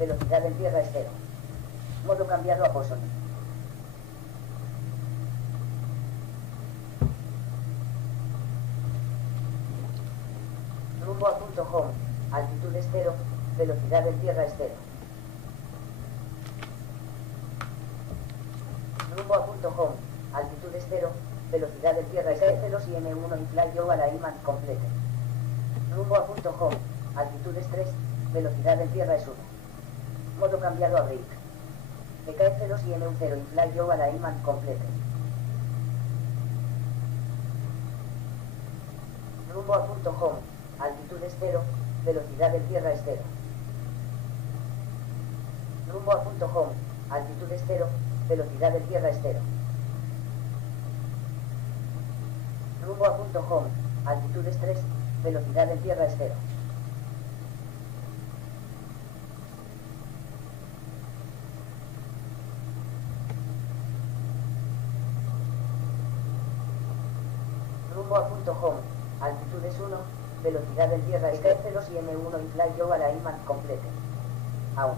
Velocidad en tierra es 0. Modo cambiado a Poson. Rumbo a punto home. Altitud es 0. Velocidad en tierra es 0. Rumbo a punto home. Altitud es 0. Velocidad en tierra es 0 si M1 y fly yo a la IMAX complete. Rumbo a punto home. Altitud es 3. Velocidad en tierra es 1. Modo cambiado a break. EKE 0 si M0 y fly yo a la IMAX complete. Rumbo a punto home. Altitud es 0. Velocidad en tierra es 0. Rumbo a punto home. Altitud es 0. Velocidad en tierra es 0. Rumbo a punto home. Altitud es 3. Velocidad en tierra es 0. Rumbo a punto home. Altitud es 1. Velocidad en tierra es 0 si M1 y fly yo a la IMAX complete. A1.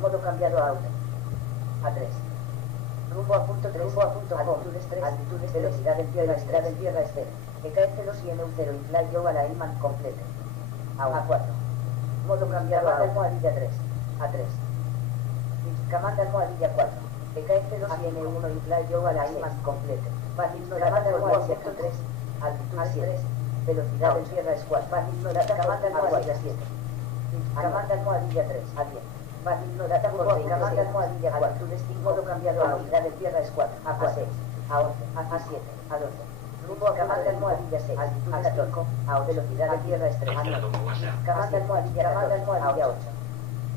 Modo cambiado a auto. A3. Rumbo a punto 3. Rumbo a punto home. Altitud es 3. Altitud es velocidad en tierra es 0. EKE 0 si M0 y fly yo a la IMAX complete. A4. Modo cambiado a almohadilla 3. A3. Comanda almohadilla 4. EKE 0 si M1 y fly yo a la IMAX complete. Comanda almohadilla 3. Altitud es 3. Velocidad en tierra es 4. Comanda almohadilla 7. Comanda almohadilla 3. A10. Comanda almohadilla 4. Altitud es 5. Modo cambiado a velocidad en tierra es 4. A6. A11. A7. A12. Rumbo a comanda almohadilla 6. Altitud es 5. A velocidad en tierra es 3. Comanda almohadilla 8.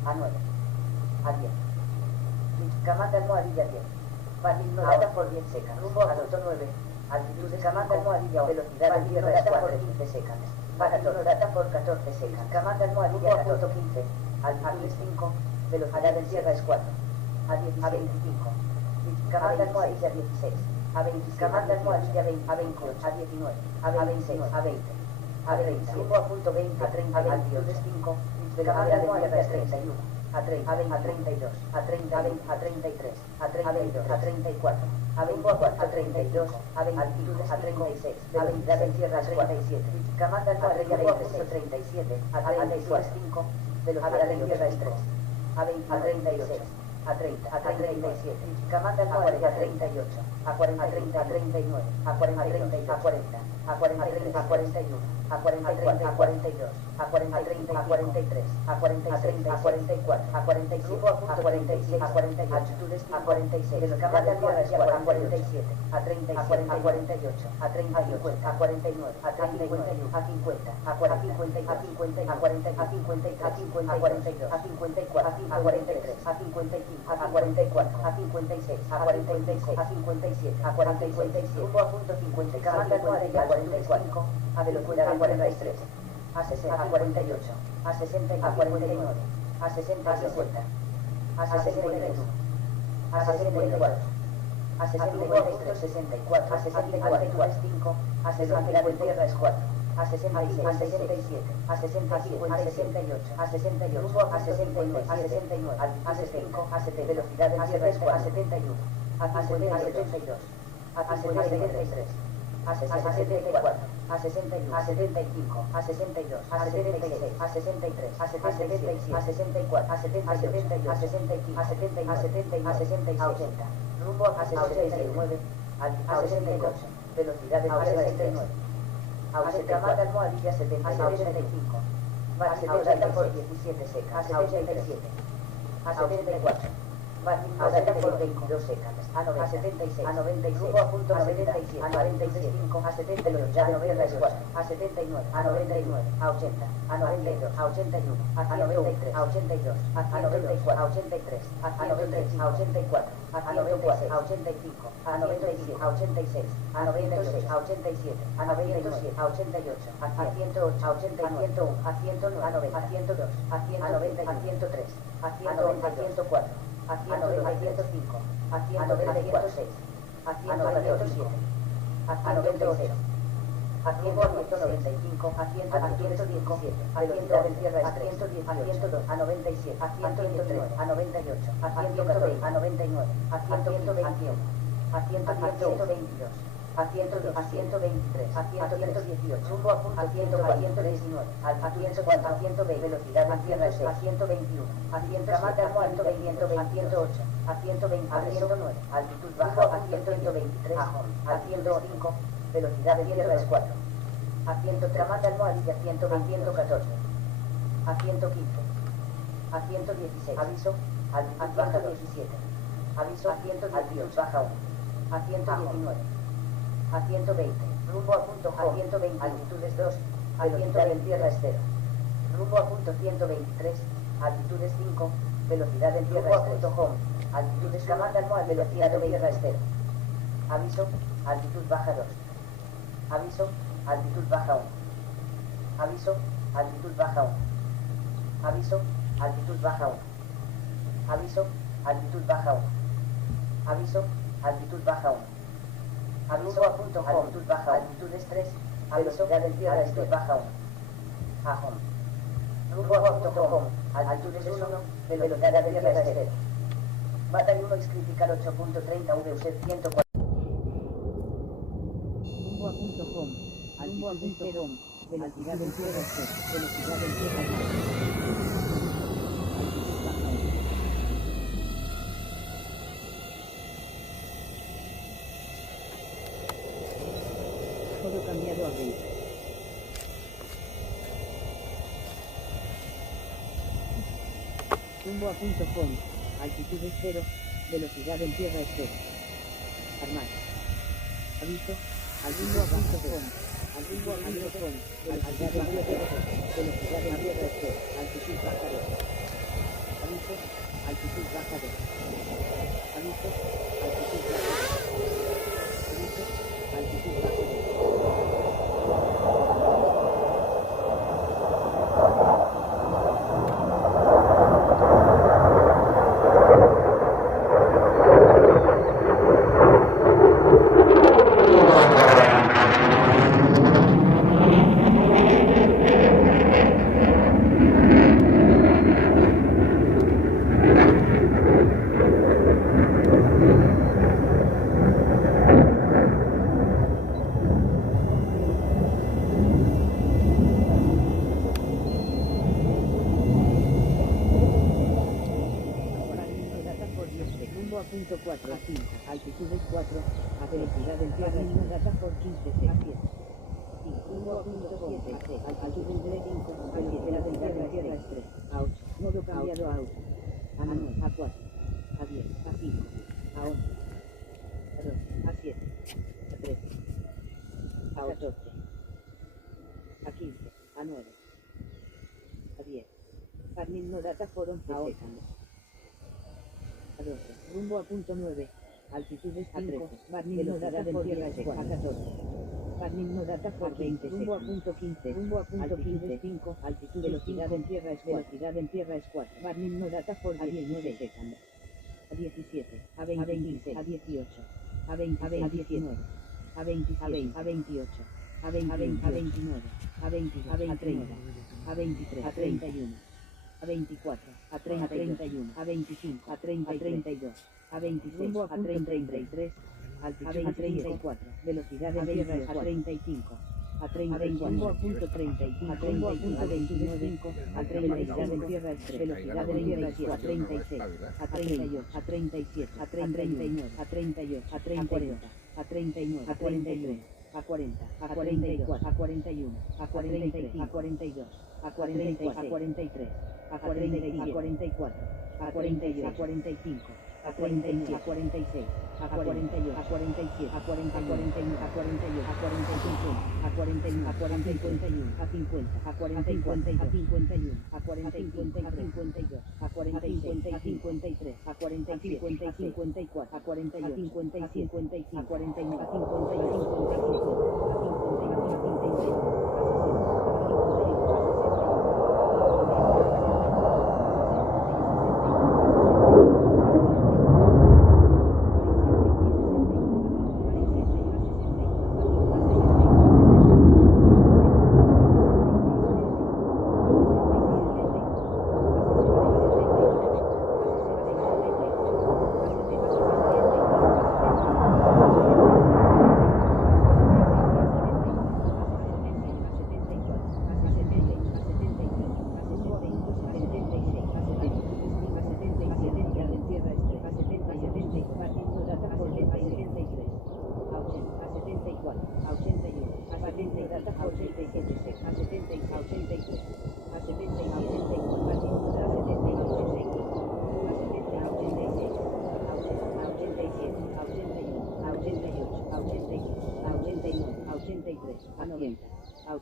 A9. A10. Comanda almohadilla 10. Ignorada por 10 seconds. Rumbo a punto 9. Altitud de comanda almohadilla o velocidad en tierra es 4 15 seconds. Ignorada por 14 seconds. Comanda almohadilla 14 15. Altitud es 5. Velocidad en tierra es 4. A 25. Comanda almohadilla 16. A 20. Comanda almohadilla 20. A 28. A 19. A 26. A 20. A 30. Rumbo a punto 20. A 30. Altitud es 5. Velocidad en tierra es 31. A 30, a 32, a 30, a 33, a 32, a 34, a 24, a 32, a 22, a 36, velocidad en tierra es 37, comanda almohadilla 37, a 35, velocidad en tierra es 3, a 36, a 30, a 37, comanda almohadilla 38, a 40, a 30, a 39, a 40, a 30, a 40, a 40, a 41, a 43, a 42, a 40, a 30, a 43, a 40, a 30, a 44, a 45, a 46, a 48, altitudes a 46, comanda almohadilla a 47, a 30, a 40, a 48, a 38, a 49, a 39, a 50, a 40, a 50, a 40, a 50, a 50, a 42, a 54, a 43, a 55, a 44, a 56, a 46, a 57, a 46, rumbo a punto 50, comanda almohadilla a 45, a velocidad a 43, a 60, a 48, a 60, a 49, a 60, a 50, a 61, a 64, a 63, 64, a 64, 5, a 60, en tierra es 4, a 66, a 67, a 65, a 68, a 68, a 69, a 69, a 65, a 70, velocidad en tierra es 4, a 71, a 72, a 73, a 64, a 61, a 75, a 62, a 76, a 63, a 77, a 64, a 78, a 65, a 70, a 70, a 66, a 80, rumbo a 69, a 68, velocidad de 69, a 70, almohadilla 70, a 75, a 70 por 17 secas, a 77, a 74, a 70 por 22 secas, a 76, a 96, rumbo a punto 97, a 95, a 78, a 94, a 79, a 99, a 80, a 92, a 81, a 93, a 82, a 94, a 83, a 93, a 84, a 96, a 85, a 97, a 86, a 96, a 87, a 97, a 88, a 108, a 80, a 101, a 109, a 102, a 190, a 103, a 190, a 104, a 105, a 106, a 107, a 108, a 108, a 195, a 117, a velocidad en tierra a 110, a 102, a 97, a 119, a 98, a 120, a 99, a 121, a 122, a 102, a 123, a 118, rumbo a punto 119, a 104, a 120, velocidad en tierra a 121, a 107, a 120, a 108, a 120, a 109, altitud baja a 123, a 105, velocidad en tierra es 4, a 103, mata almohadilla 120, 114, a 115, a 116, aviso, altitud baja 17, aviso, a 118, baja 1, a 119, a 120, rumbo a punto a 120, altitudes 2, a 120 en tierra es 0, rumbo a punto 123, altitudes 5, velocidad en tierra es 3, home, altitudes camada almohad, velocidad en tierra es 0, aviso, altitud baja 2, aviso, altitud baja 1, aviso, altitud baja 1, aviso, altitud baja 1, aviso, altitud baja 1, aviso, altitud baja 1, aviso a punto home, altitud baja 1, altitudes 3, velocidad en tierra es baja 1, a home, rumbo a punto home, altitudes 1, velocidad en tierra es 0, batalla 1 is critical 8.30 VUSED 140, rumbo a punto home, altitudes 0, velocidad en tierra es 0, velocidad en tierra es 0. Todo cambiado a 20. Rumbo a punto home, altitud es 0, velocidad en tierra es 2. Armado. Aviso, al rumbo a punto home, al rumbo a punto home, velocidad en tierra es 2, velocidad en tierra es 2, altitud baja 2. Aviso, altitud baja 2. Aviso, altitud baja 2. Aviso, altitud baja 2. Altitudes 4, a velocidad en tierra es data por 15 7. 5.7, altitudes 3, 5, velocidad en tierra es 3. A 8, modo cambiado a 8. A 9, a 4, a 10, a 5, a 11, a 12, a 7, a 13, a 14, a 15, a 9, a 10. Farming no data por 11 segundos. A 12, rumbo a punto 9. Altitudes 5, Barnum no data por tierra es 4, a 14. Barnum no data por 20, rumbo a punto 15, rumbo a punto 15, 5, altitud velocidad en tierra es 4, velocidad en tierra es 4. Barnum no data por 19 segundos. A 17, a 26, a 18, a 20, a 19, a 27, a 28, a 20, a 29, a 20, a 30, a 23, a 31, a 24, a 30, a 31, a 25, a 30, a 32. A 26, a 33, altitud a 34, velocidad en tierra es a 35, a 35, a punto 35, a 35, a 29, a 30, en tierra es 3, velocidad en tierra es a 36, a 38, a 37, a 39, a 38, a 40, a 39, a 43, a 40, a 44, a 41, a 43, a 42, a 44, a 43, a 45, a 44, a 46, a 45. A 46, a 46, a 48, a 47, a 40, a 41, a 48, a 45, a 41, a 40, a 51, a 50, a 40, a 50, a 51, a 40, a 50, a 52, a 46, a 53, a 40, a 50, a 54, a 40, a 50, a 55, a 49, a 50, a 50,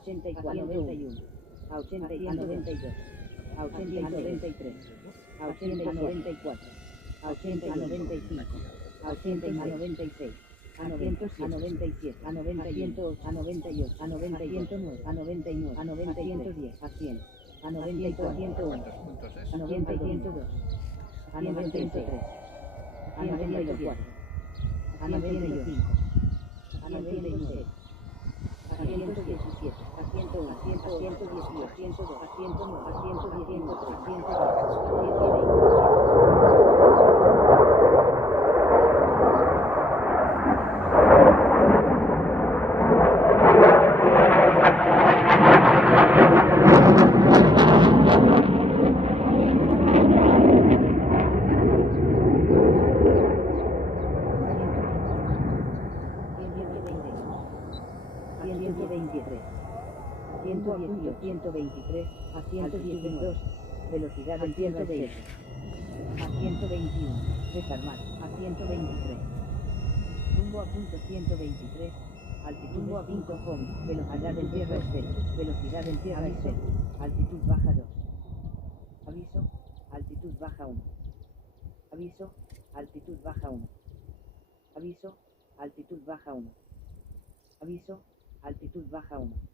84, 91, a 80 y 92, a 80 y 93, a 80 y 94, a 80 y 95, a 80 y 96, a 97, a 98, a 98, a 99, a 99, a 110, a 100, a 94, 101, a 90 y 102, a 93, a 94, a 95, a 96, a 117, a 101, a 110, a 102, a 109, a 110, a 110, a 123, 118, 123, a 112, velocidad del 120, a 121, desarmar, a 123, rumbo a punto 123, altitud a 5 home, velocidad del tierra es 0, velocidad del tierra es 0, altitud baja 2, aviso, altitud baja 1, aviso, altitud baja 1, aviso, altitud baja 1, aviso, altitud baja 1.